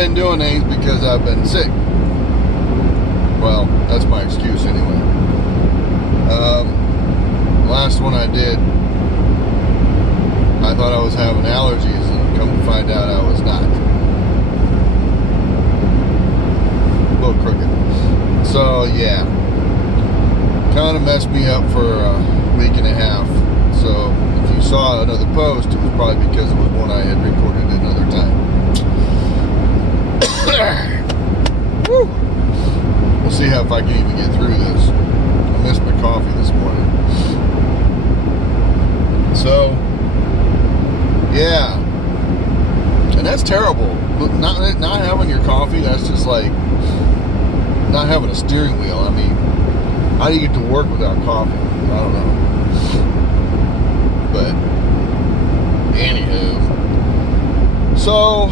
been doing these because I've been sick. Well, that's my excuse anyway. Last one I did, I thought I was having allergies, and come to find out I was not. A little crooked. So yeah, kind of messed me up for a week and a half. So if you saw another post, it was probably because it was one I had recorded another time. Woo. We'll see how if I can even get through this. I missed my coffee this morning. So, yeah. And that's terrible. Not having your coffee, that's just like not having a steering wheel. I mean, how do you get to work without coffee? I don't know. But, anywho. So,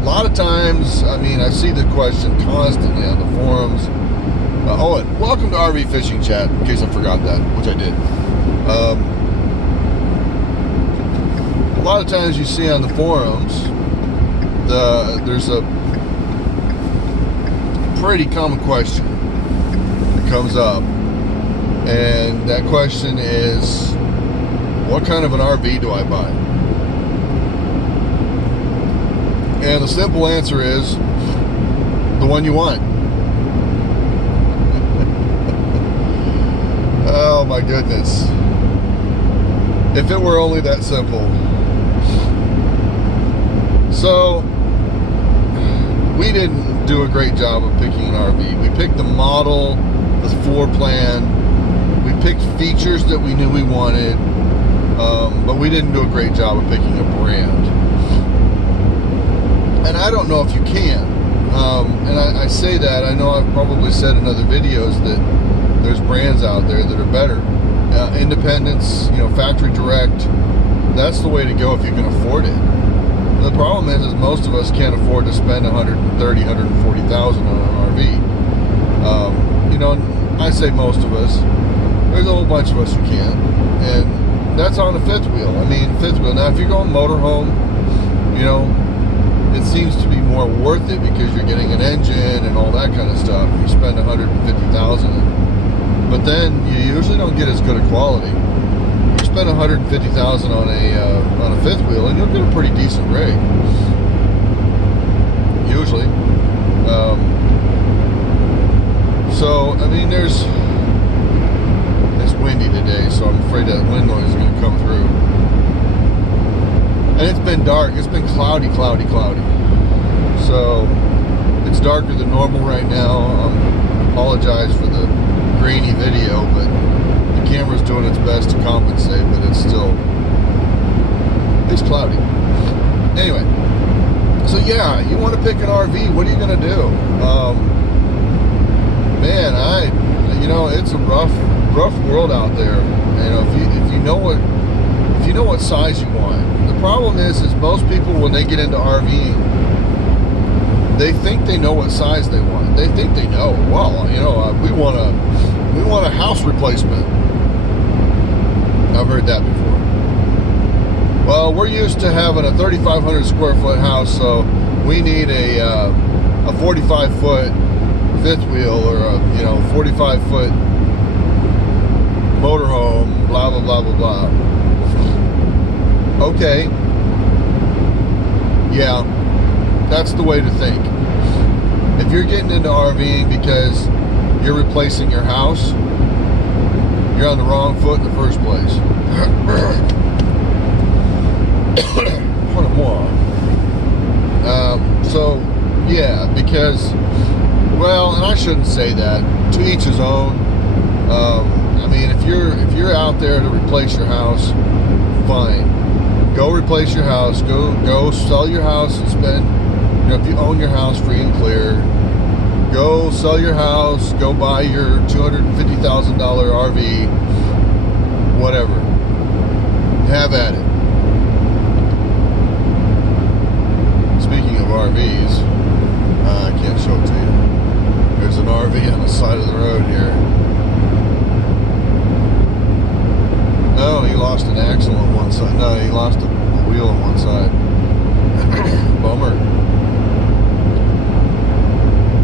a lot of times, I mean, I see the question constantly on the forums. And welcome to RV Fishing Chat, in case I forgot that, which I did. A lot of times you see on the forums, there's a pretty common question that comes up. And that question is, what kind of an RV do I buy? And the simple answer is, the one you want. Oh my goodness. If it were only that simple. So, we didn't do a great job of picking an RV. We picked the model, the floor plan. We picked features that we knew we wanted. But we didn't do a great job of picking a brand. And I don't know if you can. And I say that, I know I've probably said in other videos that there's brands out there that are better. Independence, factory direct, that's the way to go if you can afford it. The problem is most of us can't afford to spend $130,000, $140,000 on an RV. I say most of us. There's a whole bunch of us who can. And that's on a fifth wheel. Fifth wheel. Now, if you're going motorhome, it seems to be more worth it because you're getting an engine and all that kind of stuff. You spend $150,000, but then you usually don't get as good a quality. You spend $150,000 on a fifth wheel, and you'll get a pretty decent rig. Usually. It's windy today, so I'm afraid that wind noise is going to come through. And it's been dark. It's been cloudy. So it's darker than normal right now. I apologize for the grainy video, but the camera's doing its best to compensate, but it's cloudy. Anyway, so yeah, you want to pick an RV, what are you going to do? It's a rough world out there. If you know what size you want. The problem is most people, when they get into RVing, they think they know what size they want. They think they know. Well, we want a house replacement. I've heard that before. Well, we're used to having a 3,500 square foot house, so we need a 45 foot fifth wheel or a 45 foot motorhome. Blah blah blah blah blah. Okay. Yeah, that's the way to think. If you're getting into RVing because you're replacing your house, you're on the wrong foot in the first place. What a moron. So, yeah, because, and I shouldn't say that. To each his own. If you're out there to replace your house, fine. Go replace your house. Go sell your house and spend. If you own your house free and clear, go sell your house. Go buy your $250,000 RV. Whatever. Have at it. Speaking of RVs, I can't show it to you. There's an RV on the side of the road here. No, he lost an axle on one side. No, he lost a wheel on one side. Bummer.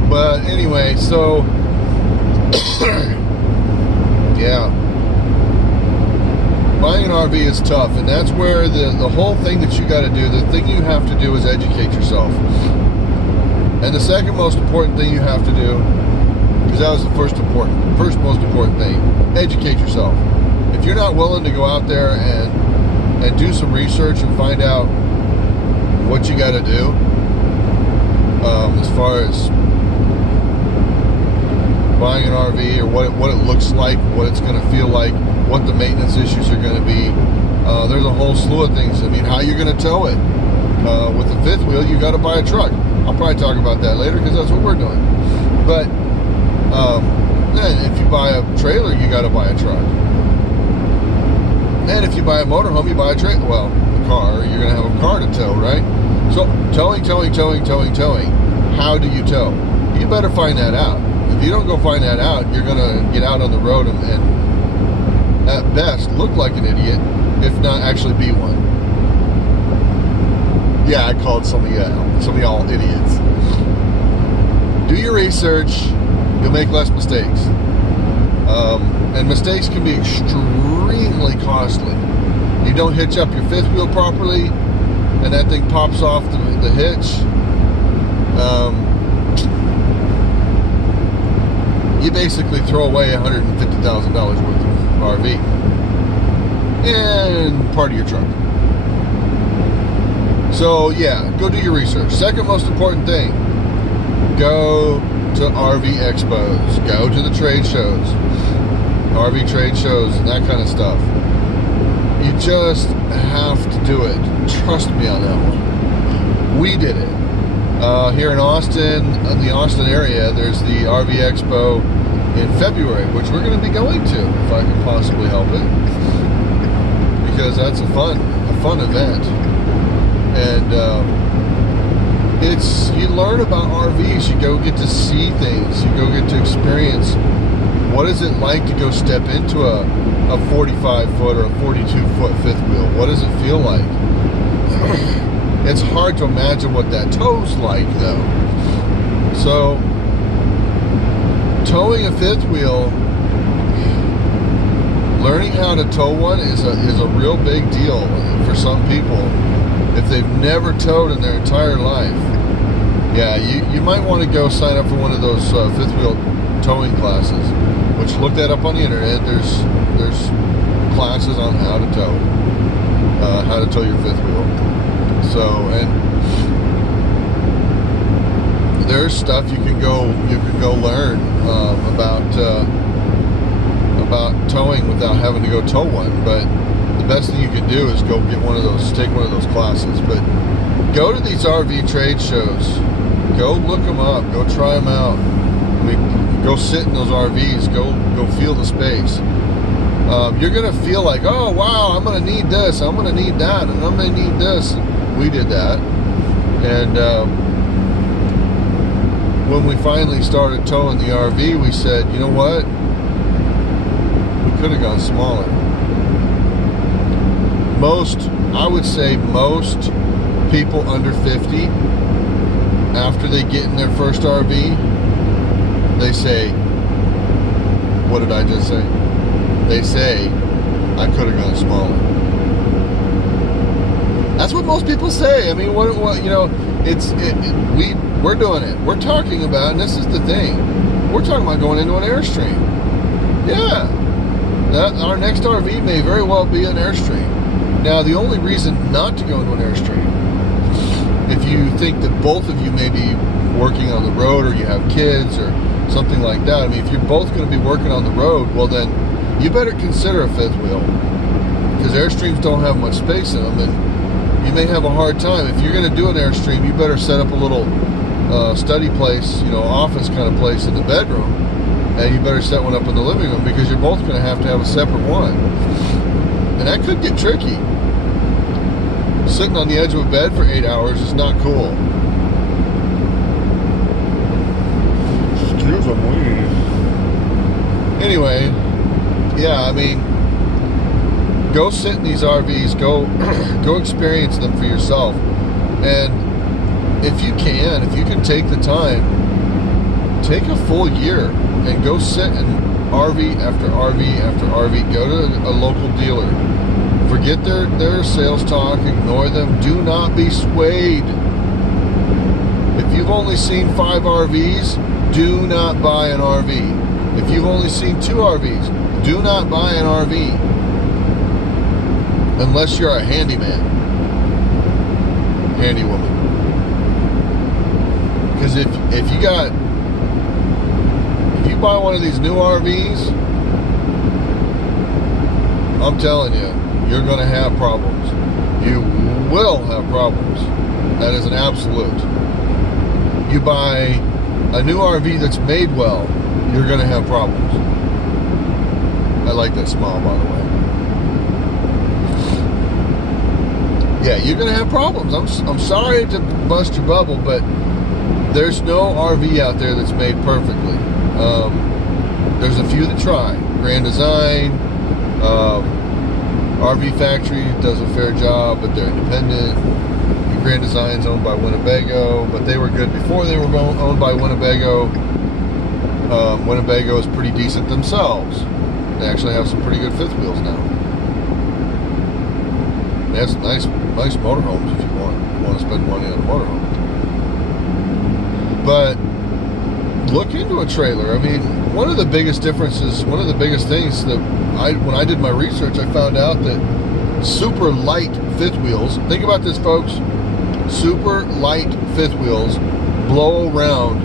But anyway, so yeah, buying an RV is tough, and that's where the whole thing that you got to do, the thing you have to do is educate yourself. And the second most important thing you have to do, because that was the first most important thing, educate yourself. If you're not willing to go out there and do some research and find out what you got to do, as far as buying an RV, or what it looks like, what it's going to feel like, what the maintenance issues are going to be. There's a whole slew of things. I mean, how you're going to tow it. With the fifth wheel, you got to buy a truck. I'll probably talk about that later because that's what we're doing. But then if you buy a trailer, you got to buy a truck. And if you buy a motorhome, you buy a trailer. Well, a car. You're going to have a car to tow, right? So towing. How do you tow? You better find that out. If you don't go find that out, you're going to get out on the road and at best look like an idiot, if not actually be one. Yeah, I called some of y'all idiots. Do your research. You'll make less mistakes. And mistakes can be extremely costly. You don't hitch up your fifth wheel properly, and that thing pops off the hitch. You basically throw away $150,000 worth of RV and part of your truck. So yeah, go do your research. Second most important thing, go to RV expos, go to the trade shows, RV trade shows, and that kind of stuff. You just have to do it. Trust me on that one. We did it. Here in Austin, in the Austin area, there's the RV Expo in February, which we're going to be going to, if I can possibly help it, because that's a fun event. And you learn about RVs. You go get to see things. You go get to experience what is it like to go step into a 45-foot or a 42-foot fifth wheel. What does it feel like? It's hard to imagine what that tow's like, though. So, towing a fifth wheel, learning how to tow one is a real big deal for some people. If they've never towed in their entire life, yeah, you might want to go sign up for one of those fifth wheel towing classes, which look that up on the internet. There's classes on how to tow your fifth wheel. So, and there's stuff you can go learn about towing without having to go tow one. But the best thing you can do is go get take one of those classes. But go to these RV trade shows, go look them up, go try them out. I mean, go sit in those RVs, go feel the space. You're gonna feel like, oh wow, I'm gonna need this, I'm gonna need that, and I'm gonna need this. We did that, and when we finally started towing the RV, we said, you know what? We could have gone smaller. I would say most people under 50, after they get in their first RV, they say, what did I just say? They say, I could have gone smaller. That's what most people say. I mean, what you know, we're doing it. We're talking about, and this is the thing, we're talking about going into an Airstream. Yeah, our next RV may very well be an Airstream. Now, the only reason not to go into an Airstream, if you think that both of you may be working on the road, or you have kids or something like that, I mean, if you're both going to be working on the road, well then you better consider a fifth wheel, because Airstreams don't have much space in them, and you may have a hard time. If you're going to do an Airstream, you better set up a little study place, office kind of place in the bedroom, and you better set one up in the living room, because you're both going to have a separate one, and that could get tricky. Sitting on the edge of a bed for 8 hours is not cool. Excuse me. Anyway, yeah, I mean, go sit in these RVs, go experience them for yourself, and if you can take the time take a full year and go sit in RV after RV after RV. Go to a local dealer. Forget their sales talk. Ignore them. Do not be swayed. If you've only seen 5 RVs, do not buy an RV. If you've only seen 2 RVs, do not buy an RV. Unless you're a handyman, handywoman. Because if you buy one of these new RVs, I'm telling you, you're going to have problems. You will have problems. That is an absolute. You buy a new RV that's made well, you're going to have problems. I like that smile, by the way. Yeah, you're going to have problems. I'm sorry to bust your bubble, but there's no RV out there that's made perfectly. There's a few that try. Grand Design, RV Factory does a fair job, but they're independent. Grand Design's owned by Winnebago, but they were good before they were owned by Winnebago. Winnebago is pretty decent themselves. They actually have some pretty good fifth wheels now. They have some nice motorhomes if you want to spend money on a motorhome. But look into a trailer. I mean, one of the biggest differences, one of the biggest things that when I did my research, I found out that super light fifth wheels, think about this, folks, super light fifth wheels blow around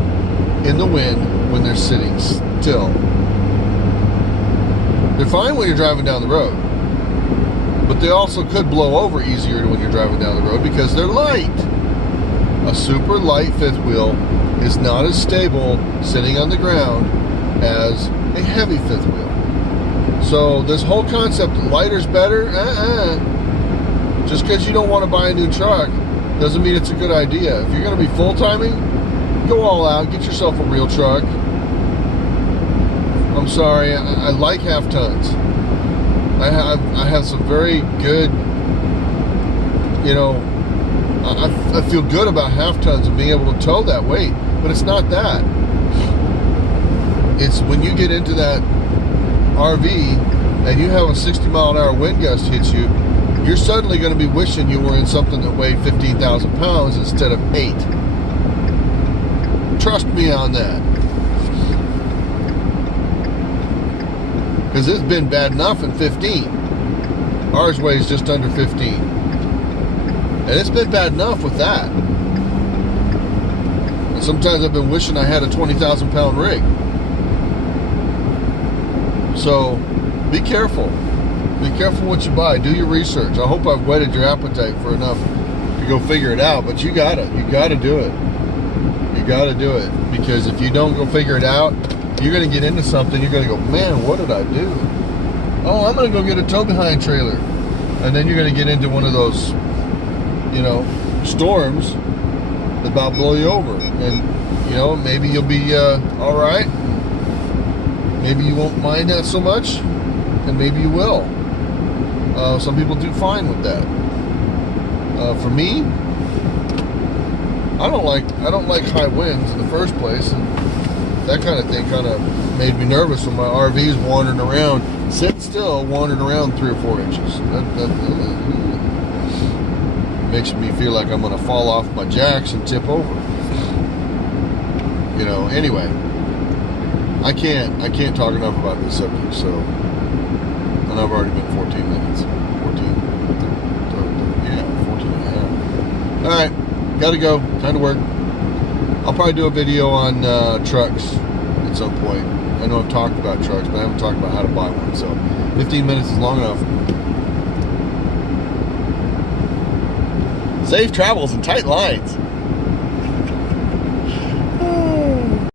in the wind when they're sitting still. They're fine when you're driving down the road, but they also could blow over easier when you're driving down the road because they're light. A super light fifth wheel is not as stable sitting on the ground as a heavy fifth wheel. So this whole concept, lighter's better, just because you don't want to buy a new truck doesn't mean it's a good idea. If you're going to be full-timing, go all out, get yourself a real truck. I'm sorry, I like half tons. I have some very good, you know, I feel good about half tons and being able to tow that weight, but it's not that. It's when you get into that RV and you have a 60-mile-an-hour wind gust hits you, you're suddenly going to be wishing you were in something that weighed 15,000 pounds instead of 8. Trust me on that. Because it's been bad enough in 15. Ours weighs just under 15. And it's been bad enough with that. And sometimes I've been wishing I had a 20,000 pound rig. So be careful. Be careful what you buy. Do your research. I hope I've whetted your appetite for enough to go figure it out. But you gotta do it. You gotta do it. Because if you don't go figure it out, you're gonna get into something. You're gonna go, man, what did I do? Oh, I'm gonna go get a tow behind trailer. And then you're gonna get into one of those, you know, storms that about blow you over. And, you know, maybe you'll be all right. Maybe you won't mind that so much. And maybe you will. Some people do fine with that. For me, I don't like high winds in the first place, and that kind of thing kind of made me nervous when my RV's wandering around, sitting still, wandering around 3 or 4 inches. That makes me feel like I'm going to fall off my jacks and tip over. You know. Anyway, I can't talk enough about this subject. So, and I've already been 14 minutes. 14 and a half. All right, gotta go. Time to work. I'll probably do a video on trucks at some point. I know I've talked about trucks, but I haven't talked about how to buy one. So 15 minutes is long enough. Safe travels and tight lines.